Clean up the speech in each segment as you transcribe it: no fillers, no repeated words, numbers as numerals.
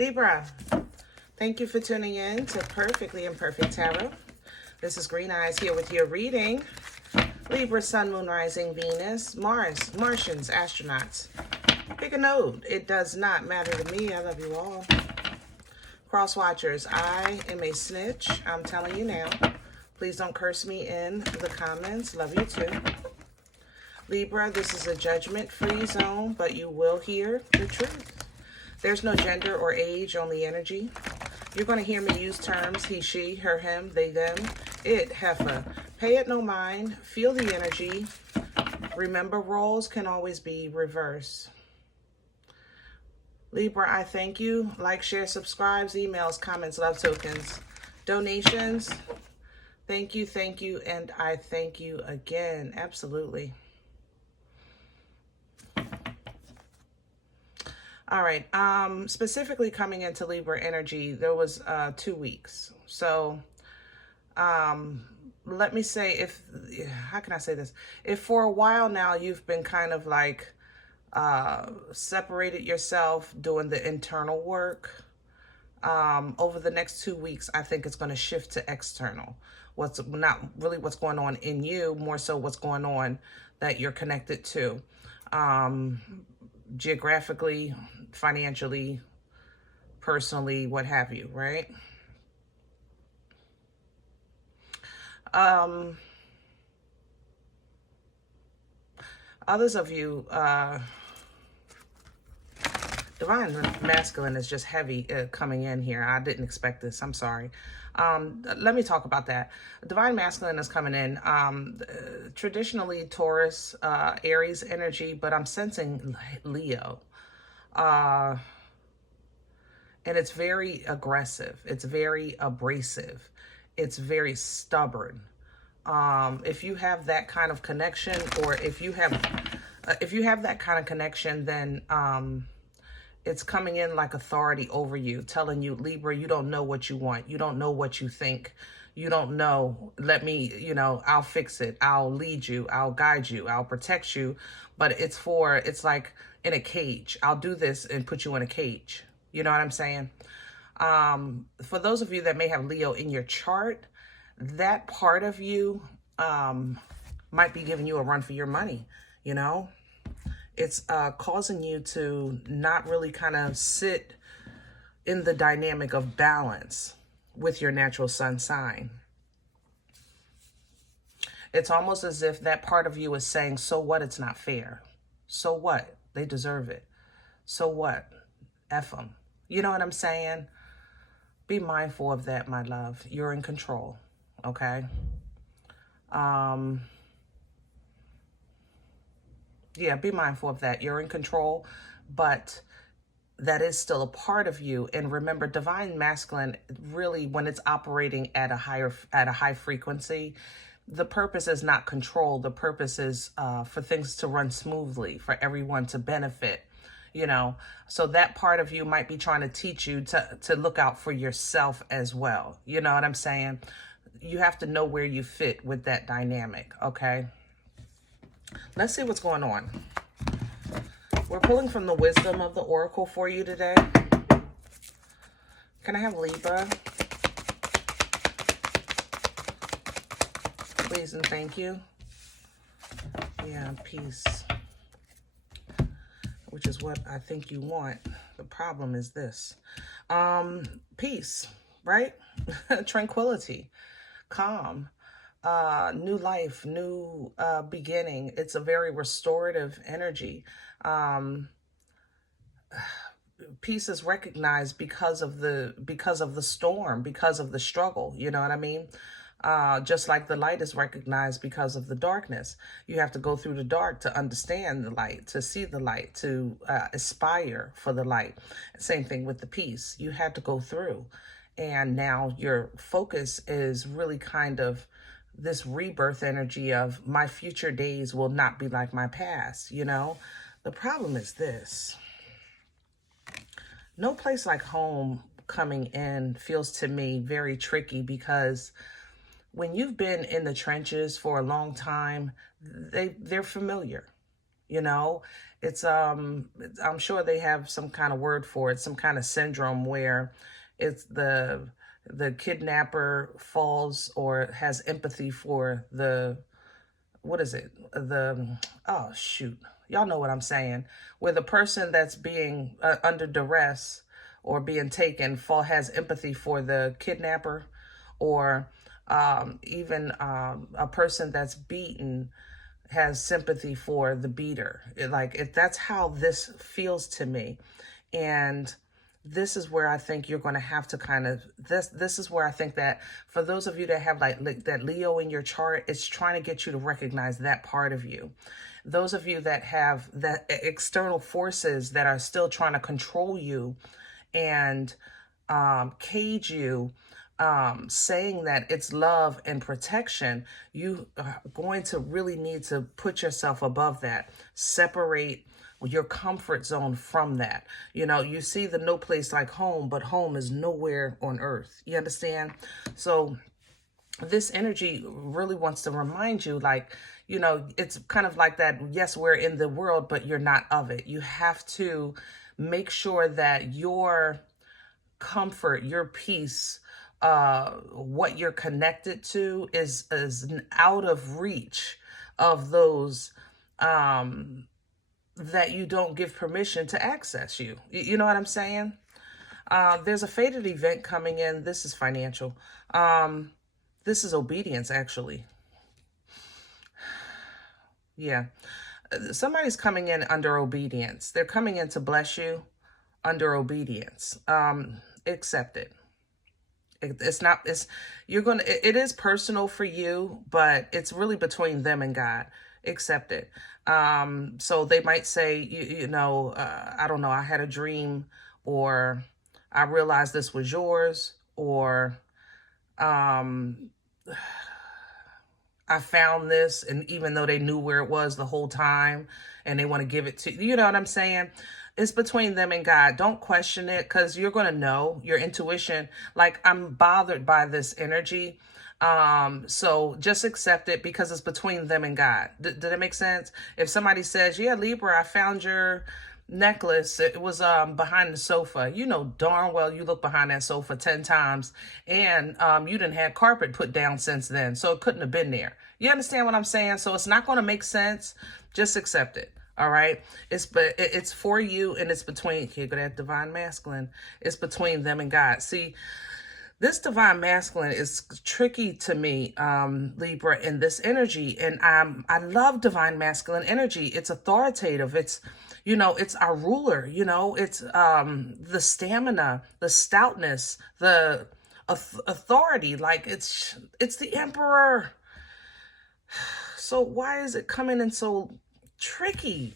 Libra, thank you for tuning in to Perfectly Imperfect Tarot. This is Green Eyes here with your reading. Libra, Sun, Moon, Rising, Venus, Mars, Martians, astronauts. Pick a node. It does not matter to me. I love you all. Cross watchers, I am a snitch. I'm telling you now. Please don't curse me in the comments. Love you too. Libra, this is a judgment-free zone, but you will hear the truth. There's no gender or age, only energy. You're going to hear me use terms he, she, her, him, they, them, it, heifer. Pay it no mind. Feel the energy. Remember, roles can always be reversed. Libra, I thank you. Like, share, subscribes, emails, comments, love tokens, donations. Thank you, and I thank you again. Absolutely. All right, specifically coming into Libra energy, there was 2 weeks. So let me say, how can I say this? If for a while now you've been kind of like separated yourself doing the internal work, over the next 2 weeks, I think it's going to shift to external. What's not really what's going on in you, more so what's going on that you're connected to. Geographically, financially, personally, what have you, right? Others of you, divine masculine is just heavy coming in here. I didn't expect this. I'm sorry. Let me talk about that. Divine masculine is coming in. Traditionally Taurus, Aries energy, but I'm sensing Leo. And it's very aggressive. It's very abrasive. It's very stubborn. If you have that kind of connection, or if you have that kind of connection, then it's coming in like authority over you, telling you, Libra, you don't know what you want. You don't know what you think. You don't know. Let me, I'll fix it. I'll lead you. I'll guide you. I'll protect you. But it's like in a cage. I'll do this and put you in a cage. You know what I'm saying? For those of you that may have Leo in your chart, that part of you might be giving you a run for your money, It's causing you to not really kind of sit in the dynamic of balance with your natural sun sign. It's almost as if that part of you is saying, so what? It's not fair. So what? They deserve it. So what? F them. You know what I'm saying? Be mindful of that, my love. You're in control, okay? Yeah, be mindful of that. You're in control, but that is still a part of you. And remember, divine masculine, really, when it's operating at a high frequency, the purpose is not control. The purpose is for things to run smoothly, for everyone to benefit, So that part of you might be trying to teach you to look out for yourself as well. You know what I'm saying? You have to know where you fit with that dynamic, okay? Let's see what's going on. We're pulling from the wisdom of the oracle for you today. Can I have Libra? Please and thank you. Yeah, peace. Which is what I think you want. The problem is this. Peace, right? Tranquility, calm. New life, new beginning. It's a very restorative energy. Peace is recognized because of the storm, because of the struggle. You know what I mean? Just like the light is recognized because of the darkness. You have to go through the dark to understand the light, to see the light, to aspire for the light. Same thing with the peace. You had to go through. And now your focus is really kind of this rebirth energy of my future days will not be like my past, The problem is this. No place like home coming in feels to me very tricky, because when you've been in the trenches for a long time, they're familiar. you know? I'm sure they have some kind of word for it, some kind of syndrome where it's the kidnapper falls or has empathy for the, what is it? Oh, shoot. Y'all know what I'm saying. Where the person that's being under duress or being taken has empathy for the kidnapper, or even a person that's beaten has sympathy for the beater. That's how this feels to me. And this is where I think you're going to have to kind of, this is where I think that for those of you that have like that Leo in your chart, it's trying to get you to recognize that part of you. Those of you that have that external forces that are still trying to control you and cage you, saying that it's love and protection, you are going to really need to put yourself above that. Separate your comfort zone from that. You know, you see the no place like home, but home is nowhere on earth. You understand? So this energy really wants to remind you, like, you know, it's kind of like that. Yes, we're in the world, but you're not of it. You have to make sure that your comfort, your peace, what you're connected to is out of reach of those that you don't give permission to access you. You know what I'm saying? There's a fated event coming in. This is financial. This is obedience, actually. Yeah. Somebody's coming in under obedience. They're coming in to bless you under obedience. Accept it. It is personal for you, but it's really between them and God. Accept it. So they might say, I don't know, I had a dream, or I realized this was yours, or I found this, and even though they knew where it was the whole time and they want to give it to you, know what I'm saying? It's between them and God. Don't question it, because you're going to know your intuition. Like, I'm bothered by this energy. So just accept it, because it's between them and God. Did it make sense? If somebody says, yeah, Libra, I found your necklace, it was behind the sofa, you know darn well you look behind that sofa 10 times, and you didn't have carpet put down since then, so it couldn't have been there. You understand what I'm saying? So it's not going to make sense. Just accept it. All right. It's for you, and it's between, here go that divine masculine, it's between them and God. See, this divine masculine is tricky to me, Libra, in this energy. And I love divine masculine energy. It's authoritative. It's, it's our ruler, it's the stamina, the stoutness, the authority. Like, it's the emperor. So why is it coming in so tricky?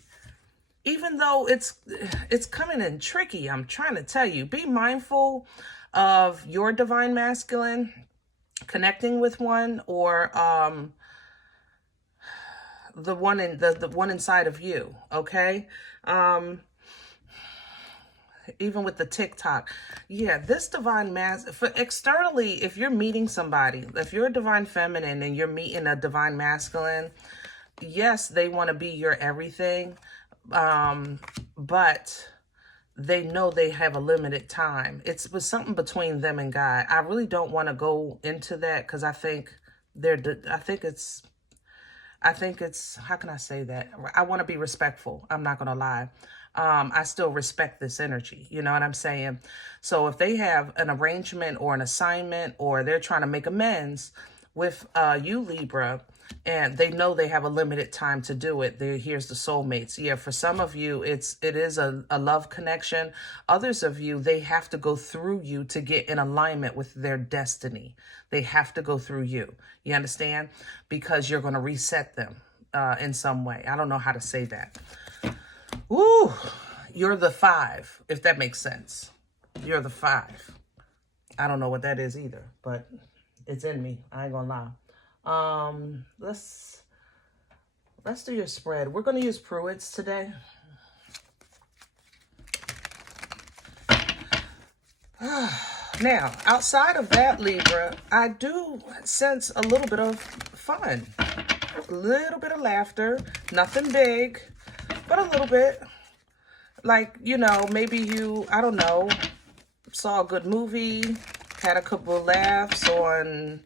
Even though it's coming in tricky, I'm trying to tell you, be mindful of your divine masculine connecting with one, or the one in the one inside of you. Okay. Even with the TikTok, yeah, this divine for externally, if you're meeting somebody, if you're a divine feminine and you're meeting a divine masculine, yes, they want to be your everything, but they know they have a limited time. It's something between them and God. I really don't want to go into that, because I think it's, how can I say that? I want to be respectful. I'm not going to lie. I still respect this energy. You know what I'm saying? So if they have an arrangement or an assignment, or they're trying to make amends with you, Libra, and they know they have a limited time to do it, here's the soulmates. Yeah, for some of you, it is a love connection. Others of you, they have to go through you to get in alignment with their destiny. They have to go through you. You understand? Because you're going to reset them in some way. I don't know how to say that. Ooh, you're the 5, if that makes sense. You're the 5. I don't know what that is either, but it's in me. I ain't gonna lie. Let's do your spread. We're gonna use Pruitt's today. Now, outside of that, Libra, I do sense a little bit of fun, a little bit of laughter, nothing big. but a little bit. Like, you know, maybe you, I don't know, saw a good movie, had a couple of laughs on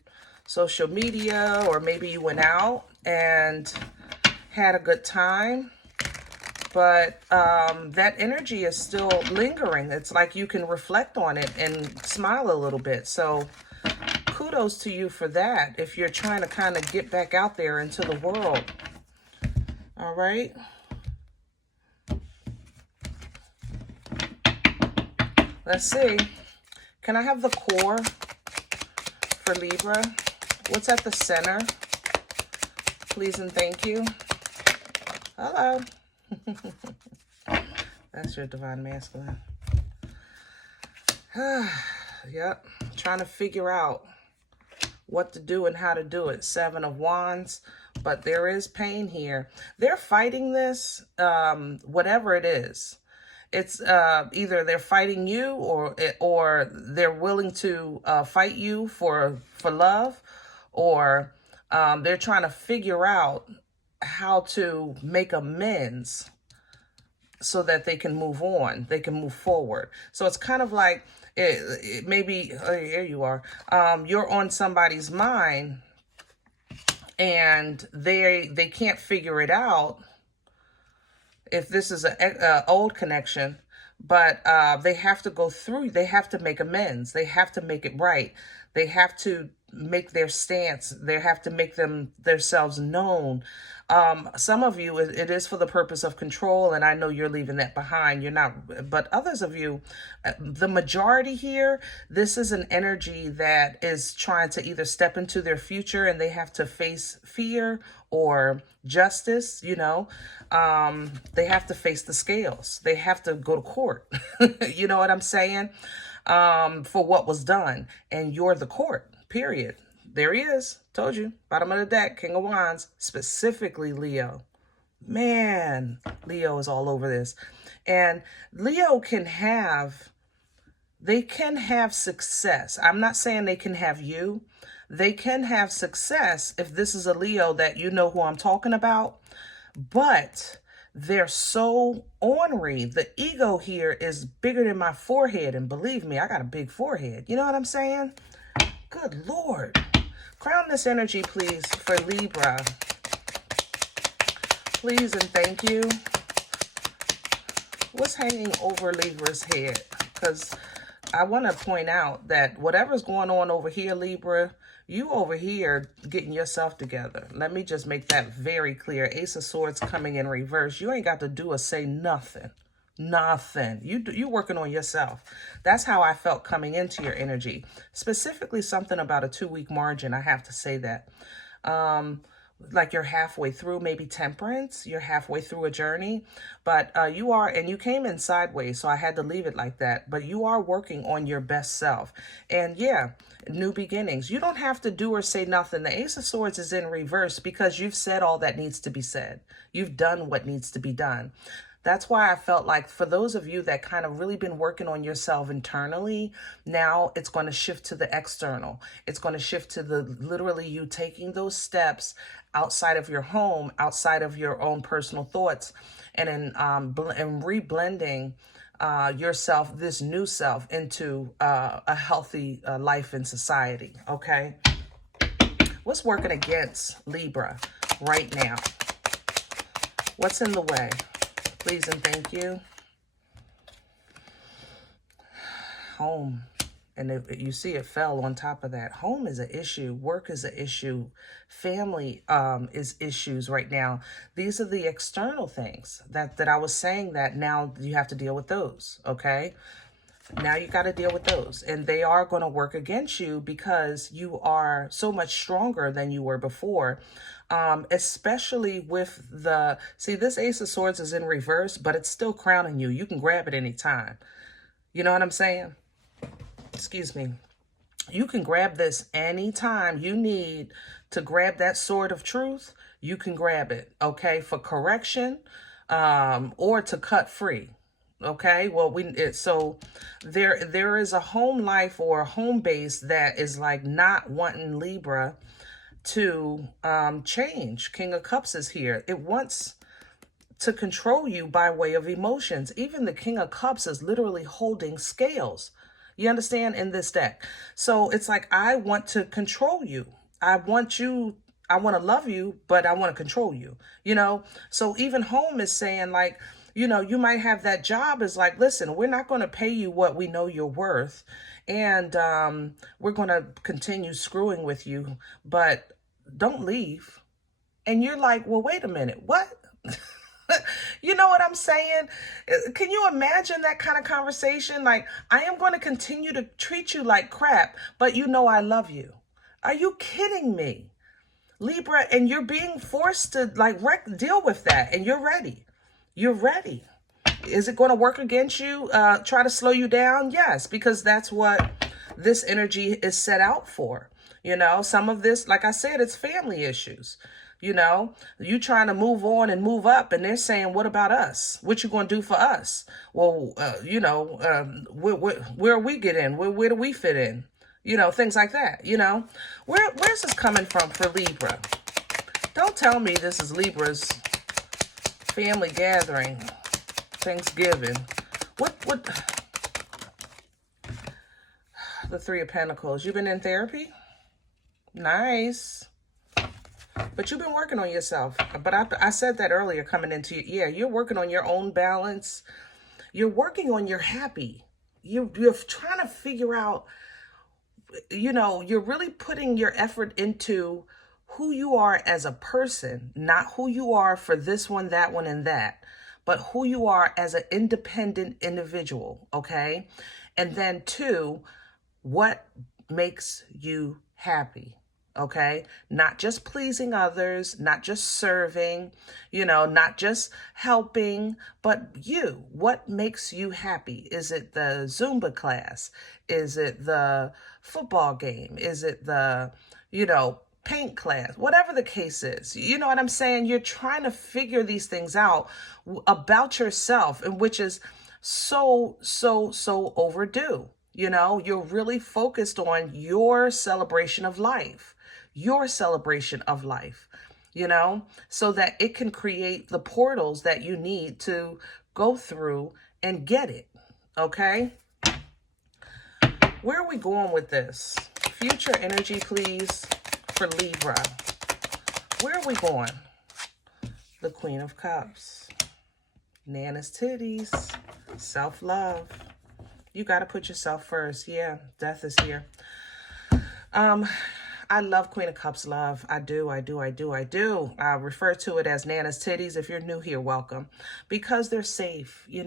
social media, or maybe you went out and had a good time. But that energy is still lingering. It's like you can reflect on it and smile a little bit. So kudos to you for that if you're trying to kind of get back out there into the world. All right. Let's see. Can I have the core for Libra? What's at the center? Please and thank you. Hello. That's your divine masculine. Yep. Trying to figure out what to do and how to do it. 7 of Wands. But there is pain here. They're fighting this, whatever it is. It's either they're fighting you or they're willing to fight you for love, or they're trying to figure out how to make amends so that they can move on, they can move forward. So it's kind of like it maybe, here you are, you're on somebody's mind and they can't figure it out if this is a old connection, but they have to go through, they have to make amends, they have to make it right, they have to make their stance, they have to make themselves known. Some of you, it is for the purpose of control, and I know you're leaving that behind. You're not, but others of you, the majority here, this is an energy that is trying to either step into their future and they have to face fear or justice, you know. They have to face the scales. They have to go to court. You know what I'm saying? For what was done. And you're the court, period. There he is. Told you. Bottom of the deck, King of Wands, specifically Leo. Man, Leo is all over this. And Leo can have success. I'm not saying they can have you. They can have success if this is a Leo that you know who I'm talking about. But they're so ornery. The ego here is bigger than my forehead. And believe me, I got a big forehead. You know what I'm saying? Good Lord. Crown this energy, please, for Libra. Please and thank you. What's hanging over Libra's head? Because I want to point out that whatever's going on over here, Libra, you over here getting yourself together. Let me just make that very clear. Ace of Swords coming in reverse. You ain't got to do or say nothing. Nothing. You working on yourself. That's how I felt coming into your energy. Specifically something about a 2-week margin. I have to say that. Like you're halfway through, maybe Temperance. You're halfway through a journey. But you are, and you came in sideways, so I had to leave it like that. But you are working on your best self. And yeah, new beginnings. You don't have to do or say nothing. The Ace of Swords is in reverse because you've said all that needs to be said. You've done what needs to be done. That's why I felt like for those of you that kind of really been working on yourself internally, now it's going to shift to the external. It's going to shift to the literally you taking those steps outside of your home, outside of your own personal thoughts, and in and reblending yourself, this new self, into a healthy life in society. Okay. What's working against Libra right now? What's in the way? Please and thank you. Home. And if you see it fell on top of that. Home is an issue. Work is an issue. Family is issues right now. These are the external things that I was saying that now you have to deal with those. Okay. Now you got to deal with those. And they are going to work against you because you are so much stronger than you were before. Especially with see, this Ace of Swords is in reverse, but it's still crowning you. You can grab it anytime. You know what I'm saying? Excuse me. You can grab this anytime you need to grab that sword of truth. You can grab it, okay, for correction, or to cut free. Okay, well, so there is a home life or a home base that is like not wanting Libra to change. King of Cups is here. It wants to control you by way of emotions. Even the King of Cups is literally holding scales. You understand, in this deck? So it's like, I want to control you. I want to love you, but I want to control you, So even home is saying, like, you might have that job is like, listen, we're not going to pay you what we know you're worth. And we're going to continue screwing with you, but don't leave. And you're like, well, wait a minute, what? You know what I'm saying? Can you imagine that kind of conversation? Like, I am going to continue to treat you like crap, but I love you. Are you kidding me? Libra, and you're being forced to deal with that, and you're ready. You're ready. Is it going to work against you? Try to slow you down? Yes, because that's what this energy is set out for. Some of this, like I said, it's family issues. You trying to move on and move up, and they're saying, what about us? What you going to do for us? Well, where we get in? Where do we fit in? Things like that. Where's this coming from for Libra? Don't tell me this is Libra's family gathering, Thanksgiving. What? The Three of Pentacles. You've been in therapy? Nice. But you've been working on yourself. But I said that earlier coming into you. Yeah, you're working on your own balance. You're working on your happy. You're trying to figure out, you're really putting your effort into who you are as a person, not who you are for this one, that one, and that, but who you are as an independent individual, okay? And then two, what makes you happy? Okay, not just pleasing others, not just serving, not just helping, but you. What makes you happy? Is it the Zumba class? Is it the football game? Is it the, paint class? Whatever the case is, you know what I'm saying? You're trying to figure these things out about yourself, and which is so overdue. You're really focused on your celebration of life. So that it can create the portals that you need to go through and get it, okay? Where are we going with this? Future energy, please, for Libra. Where are we going? The Queen of Cups. Nana's titties. Self-love. You got to put yourself first. Yeah, death is here. I love Queen of Cups love. I do. I refer to it as Nana's titties. If you're new here, welcome. Because they're safe, They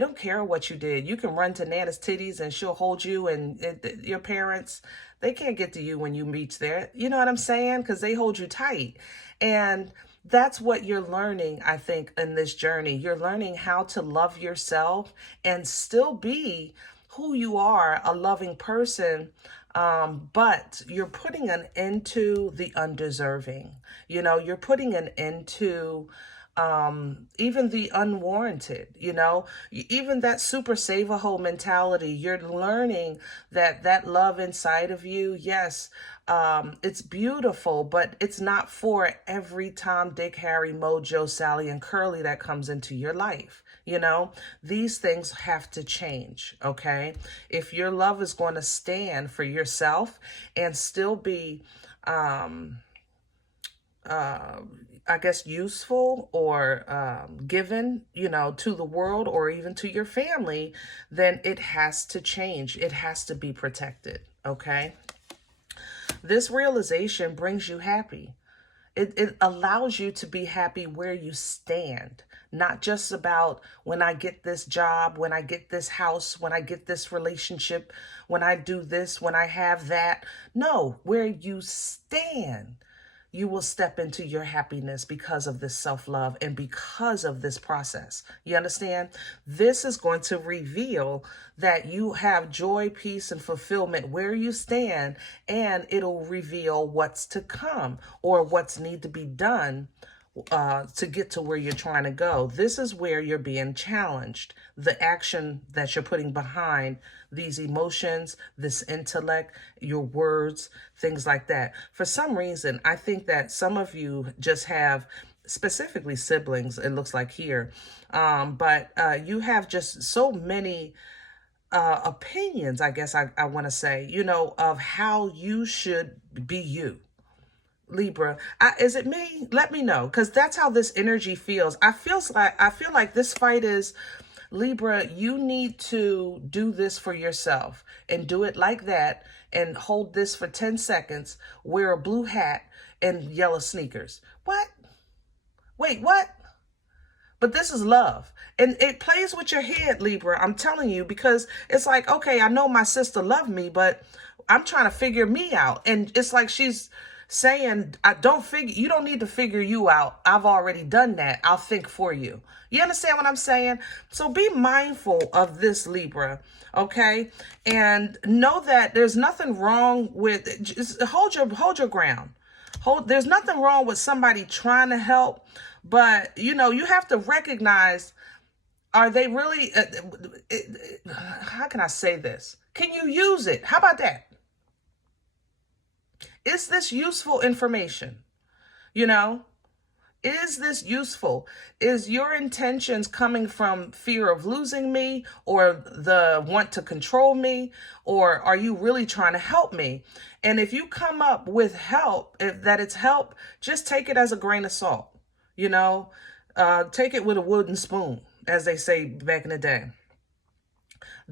don't care what you did. You can run to Nana's titties and she'll hold you, and your parents, they can't get to you when you reach there. You know what I'm saying? Because they hold you tight. And that's what you're learning, I think, in this journey. You're learning how to love yourself and still be who you are, a loving person. But you're putting an end to the undeserving. You're putting an end to even the unwarranted, even that super save-a-hole mentality. You're learning that love inside of you, yes, it's beautiful, but it's not for every Tom, Dick, Harry, Mojo, Sally, and Curly that comes into your life. These things have to change, okay? If your love is going to stand for yourself and still be, I guess, useful or given, to the world or even to your family, then it has to change. It has to be protected, okay? This realization brings you happy. It allows you to be happy where you stand, not just about when I get this job, when I get this house, when I get this relationship, when I do this, when I have that. No, where you stand, you will step into your happiness because of this self-love and because of this process. You understand? This is going to reveal that you have joy, peace, and fulfillment where you stand, and it'll reveal what's to come or what's need to be done to get to where you're trying to go. This is where you're being challenged. The action that you're putting behind these emotions, this intellect, your words, things like that. For some reason, I think that some of you just have specifically siblings, it looks like here. But you have just so many opinions, I guess I want to say, you know, of how you should be you. Libra, is it me? Let me know, because that's how this energy feels. I feel like this fight is, Libra, you need to do this for yourself and do it like that and hold this for 10 seconds, wear a blue hat and yellow sneakers. What? Wait, what? But this is love. And it plays with your head, Libra. I'm telling you, because it's like, okay, I know my sister loved me, but I'm trying to figure me out. And it's like she's saying, you don't need to figure you out. I've already done that. I'll think for you. You understand what I'm saying? So be mindful of this, Libra, okay? And know that there's nothing wrong with, just hold your ground. There's nothing wrong with somebody trying to help, but you know, you have to recognize, are they really, how can I say this? Can you use it? How about that? Is this useful information? You know, is this useful? Is your intentions coming from fear of losing me or the want to control me? Or are you really trying to help me? And if you come up with help, if that it's help, just take it as a grain of salt. You know, take it with a wooden spoon, as they say back in the day.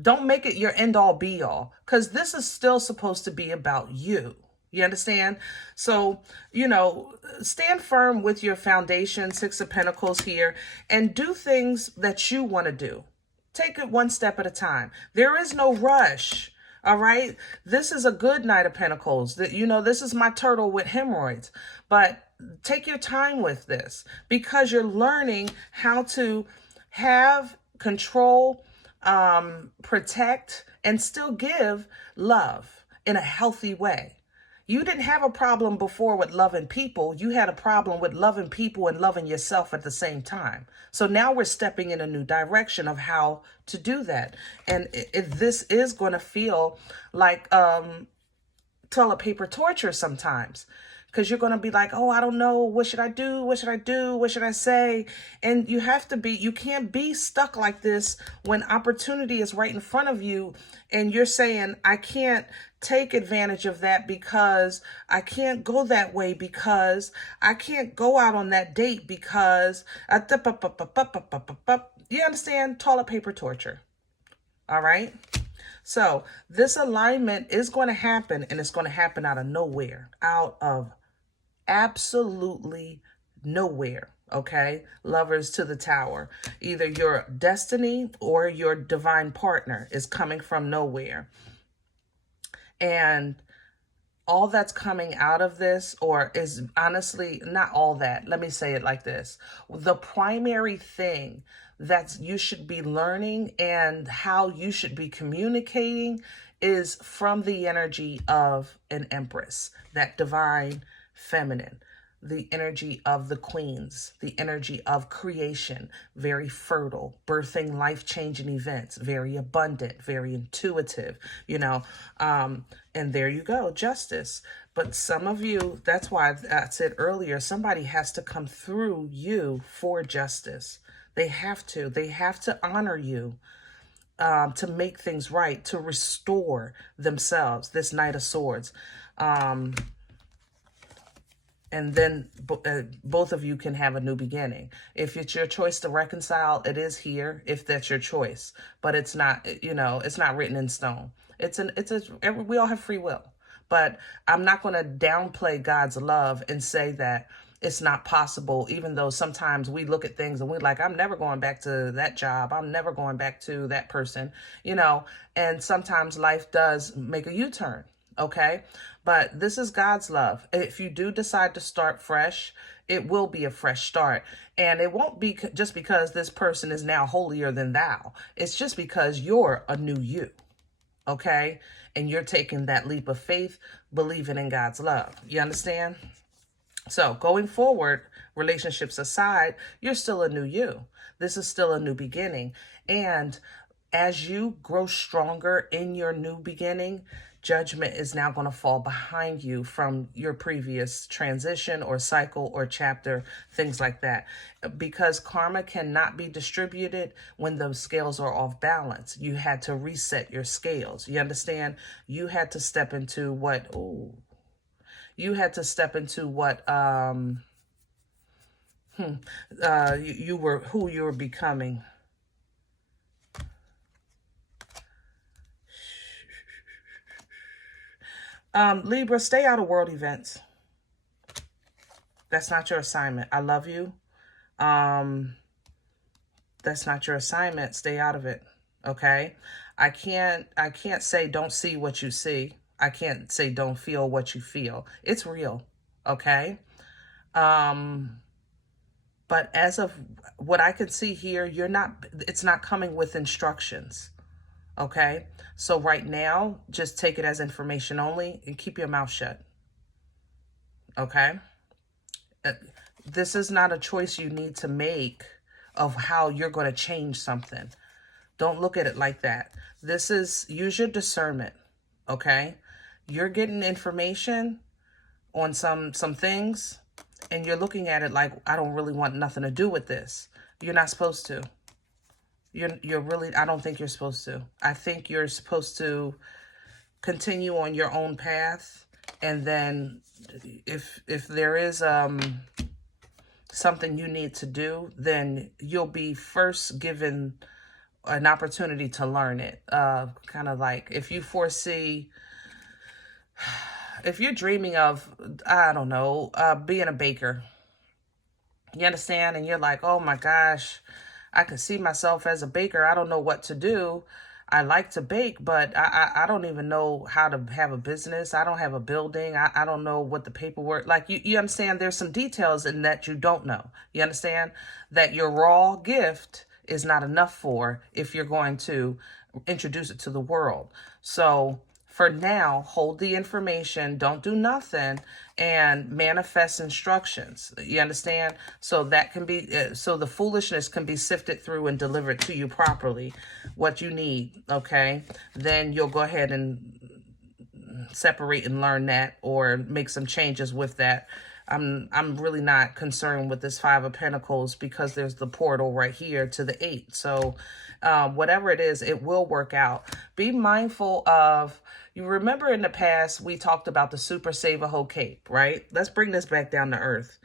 Don't make it your end all be all, because this is still supposed to be about you. You understand? So, you know, stand firm with your foundation, Six of Pentacles here, and do things that you want to do. Take it one step at a time. There is no rush. All right. This is a good Knight of Pentacles. That, you know, this is my turtle with hemorrhoids. But take your time with this, because you're learning how to have control, protect, and still give love in a healthy way. You didn't have a problem before with loving people. You had a problem with loving people and loving yourself at the same time. So now we're stepping in a new direction of how to do that. And this is going to feel like toilet paper torture sometimes, because you're going to be like, oh, I don't know. What should I do? What should I do? What should I say? And you can't be stuck like this when opportunity is right in front of you. And you're saying, I can't take advantage of that because I can't go that way, because I can't go out on that date because, you understand? Toilet paper torture. All right. So this alignment is going to happen, and it's going to happen out of nowhere, out of absolutely nowhere. Okay, Lovers to the Tower. Either your destiny or your divine partner is coming from nowhere. And all that's coming out of this, or is honestly not all that. Let me say it like this. The primary thing that you should be learning and how you should be communicating is from the energy of an Empress, that divine feminine, the energy of the queens, the energy of creation, very fertile, birthing life-changing events, very abundant, very intuitive, you know, and there you go, Justice. But some of you, that's why I said earlier, somebody has to come through you for justice. They have to honor you, to make things right, to restore themselves, this Knight of Swords. And then both of you can have a new beginning. If it's your choice to reconcile, it is here, if that's your choice. But it's not, you know, it's not written in stone. We all have free will. But I'm not going to downplay God's love and say that it's not possible, even though sometimes we look at things and we're like, I'm never going back to that job. I'm never going back to that person, you know. And sometimes life does make a U-turn. Okay, but this is God's love. If you do decide to start fresh, it will be a fresh start. And it won't be just because this person is now holier than thou. It's just because you're a new you. Okay, and you're taking that leap of faith, believing in God's love. You understand? So going forward, relationships aside, you're still a new you. This is still a new beginning. And As you grow stronger in your new beginning, judgment is now going to fall behind you from your previous transition or cycle or chapter, things like that. Because karma cannot be distributed when those scales are off balance. You had to reset your scales. You understand? You had to step into what, you had to step into what, you were, who you were becoming. Libra, stay out of world events. That's not your assignment. I love you. That's not your assignment. Stay out of it. Okay? I can't say don't see what you see. I can't say don't feel what you feel. It's real. Okay? But as of what I can see here, it's not coming with instructions. Okay? So right now, just take it as information only and keep your mouth shut. Okay? This is not a choice you need to make of how you're going to change something. Don't look at it like that. Use your discernment. Okay? You're getting information on some things, and you're looking at it like, I don't really want nothing to do with this. You're not supposed to. You're really, I don't think you're supposed to. I think you're supposed to continue on your own path. And then if there is something you need to do, then you'll be first given an opportunity to learn it. Kind of like if you foresee, if you're dreaming of, I don't know, being a baker, you understand? And you're like, oh my gosh, I can see myself as a baker. I don't know what to do. I like to bake, but I don't even know how to have a business. I don't have a building. I don't know what the paperwork, like you understand there's some details in that you don't know. You understand that your raw gift is not enough for if you're going to introduce it to the world. So for now, hold the information, don't do nothing, and manifest instructions. You understand? So that can be, so the foolishness can be sifted through and delivered to you properly, what you need, okay? Then you'll go ahead and separate and learn that or make some changes with that. I'm really not concerned with this Five of Pentacles because there's the portal right here to the 8. So whatever it is, it will work out. Be mindful of, you remember in the past, we talked about the Super Save-A-Ho cape, right? Let's bring this back down to earth.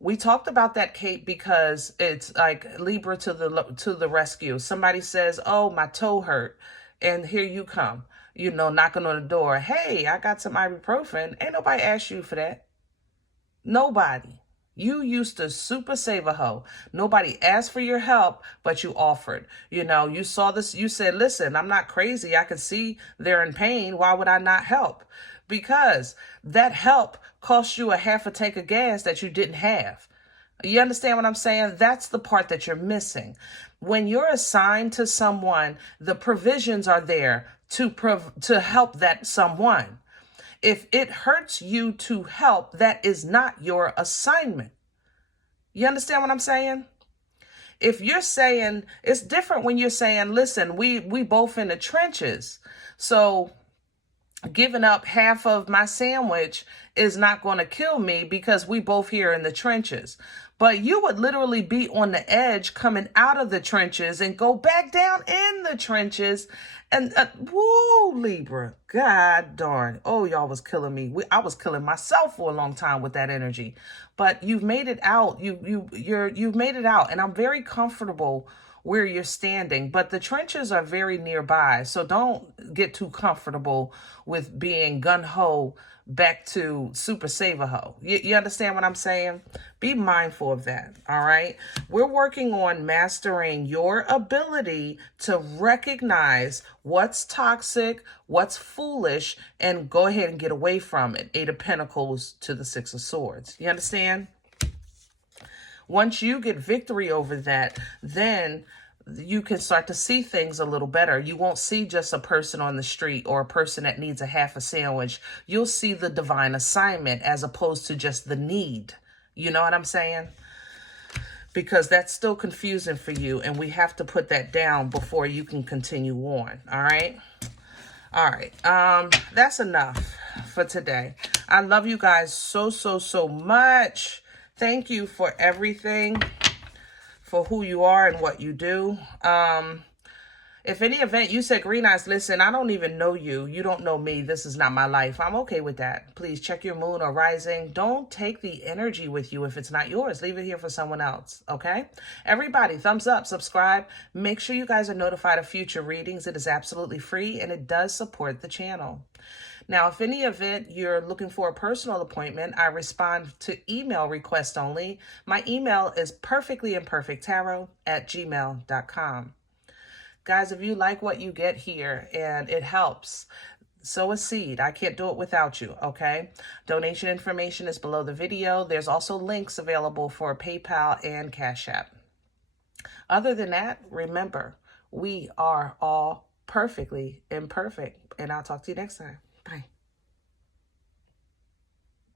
We talked about that cape because it's like Libra to the rescue. Somebody says, oh, my toe hurt. And here you come, you know, knocking on the door. Hey, I got some ibuprofen. Ain't nobody asked you for that. Nobody. You used to super save-a-ho. Nobody asked for your help, but you offered. You know, you saw this. You said, listen, I'm not crazy. I can see they're in pain. Why would I not help? Because that help cost you a half a tank of gas that you didn't have. You understand what I'm saying? That's the part that you're missing. When you're assigned to someone, the provisions are there to help that someone. If it hurts you to help, that is not your assignment. You understand what I'm saying? If you're saying, it's different when you're saying, listen, we both in the trenches. So giving up half of my sandwich is not going to kill me because we both here in the trenches. But you would literally be on the edge coming out of the trenches and go back down in the trenches. And woo, Libra, God darn. Oh, y'all was killing me. I was killing myself for a long time with that energy. But you've made it out. You've made it out. And I'm very comfortable where you're standing. But the trenches are very nearby. So don't get too comfortable with being gun-ho back to Super Save-A-Ho. You understand what I'm saying? Be mindful of that, all right? We're working on mastering your ability to recognize what's toxic, what's foolish, and go ahead and get away from it. 8 of Pentacles to the 6 of Swords. You understand? Once you get victory over that, then you can start to see things a little better. You won't see just a person on the street or a person that needs a half a sandwich. You'll see the divine assignment as opposed to just the need. You know what I'm saying? because that's still confusing for you, and we have to put that down before you can continue on. All right. All right. That's enough for today. I love you guys so, so, so much. Thank you for everything, for who you are and what you do. If any event you said, Green Eyes, listen, I don't even know you. You don't know me. This is not my life. I'm okay with that. Please check your moon or rising. Don't take the energy with you if it's not yours. Leave it here for someone else, okay? Everybody, thumbs up, subscribe. Make sure you guys are notified of future readings. It is absolutely free, and it does support the channel. Now, if any event you're looking for a personal appointment, I respond to email requests only. My email is perfectlyimperfecttarot@gmail.com. Guys, if you like what you get here and it helps, sow a seed. I can't do it without you, okay? Donation information is below the video. There's also links available for PayPal and CashApp. Other than that, remember, we are all perfectly imperfect. And I'll talk to you next time. Bye.